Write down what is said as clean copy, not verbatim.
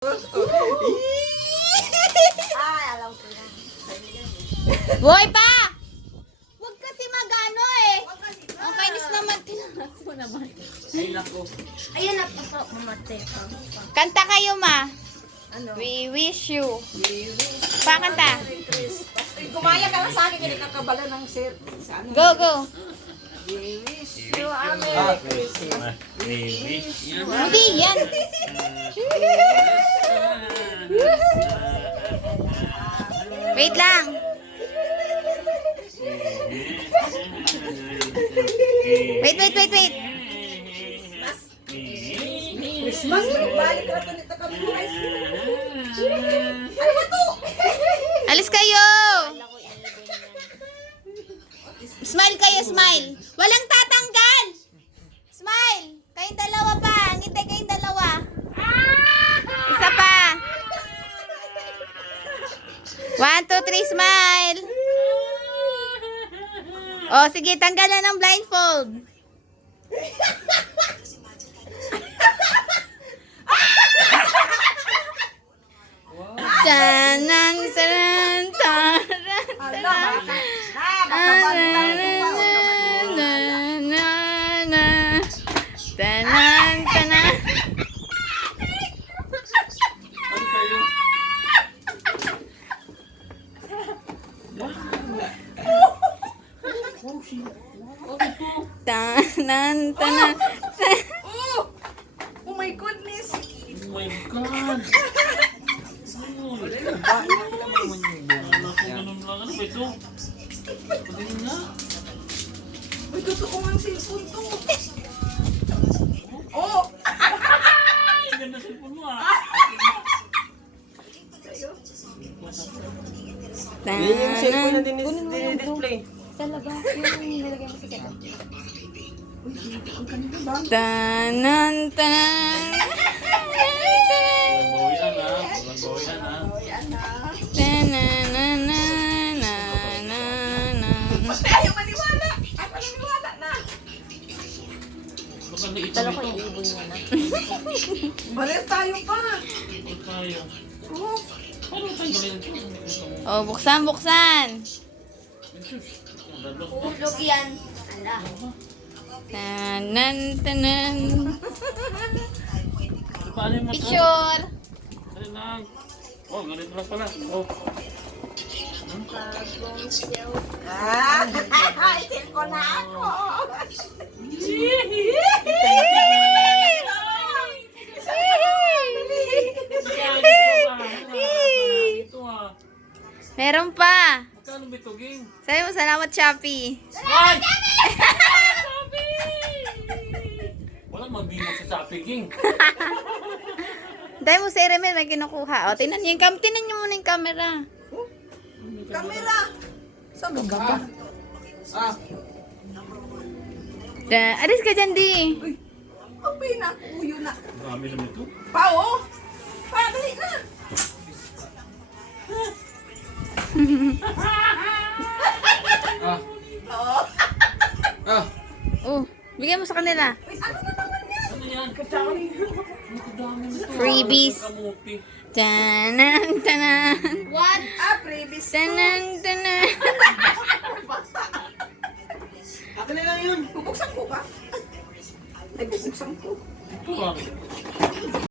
Ay, alam ko na. Boy pa! Huwag kasi magano eh. Ang kainis naman. Tinakas mo naman. Ay, nako. Ayun na pa mamatay pa. Kanta kayo ma. Ano? We wish you. Pakanta. Gumaya ka lang sa akin, hindi kakabala ng sir. Sa ano? Go, go. We wish you a Merry Christmas. Hindi yan. Wait lang. Wait. Christmas, balik ka na ito ka buhay. Ano ba to? Alis kayo. Smile kayo, smile. Walang tatanggal. Smile. Kayong dalawa pa. Ngiti kayong dalawa. Isa pa. 1, 2, 3, smile. Oh, sige, tanggalan ng blindfold. Tanan, tanan, tanan, tanan. Tanan, tanan. Tanan, tanan. Oh my goodness. Oh my God. Ganun lang. Ano ba ito? Pagin nga. May totoo ang cellphone to. Oh! Ay, ganda cellphone mo ah. Yan yung cellphone na din-display. Sa labas yung nilagay mo sa keta. Tanan, tanan. Walang bawian ah. Walang bawian ah. Basta ayaw maniwala. Ay, maniwala na. Baka na ito. Talo ko yung ibon niya na. Balis tayo pa. Tayo. Oh. Paano tanggalin ito? Oh, buksan. Ulog yan. Ala. Tanan, tanan. Paano yung mata? Picture. Dali lang. Oh, ganito lang pala. Oh. Itin ko na ako. Ito ah. Meron pa. Magkano ba ito, Ging? Sabi mo, salamat, Shopee. Ay! Walang magbimok sa Shopee, Ging. Dahil mo sa Eremel, may kinukuha. O, tingnan niyo muna yung camera. Kamera. Saan ba ba? Ah, Alis ka dyan, di. Uy. Okay na. Uyo na. Marami naman ito. Pao. Padali na. ah, Oh. ah. Oh, bigyan mo sa kanila. Wait, ano na naman yan? Ano yan? Kadami. Kadami nito. Freebies. Kamuti. Tanan, tanan. What? Previous. Tanan, tanan. Akin na lang yun. Bubuksan ko ba? Ay, bubuksan ko. Ito ah.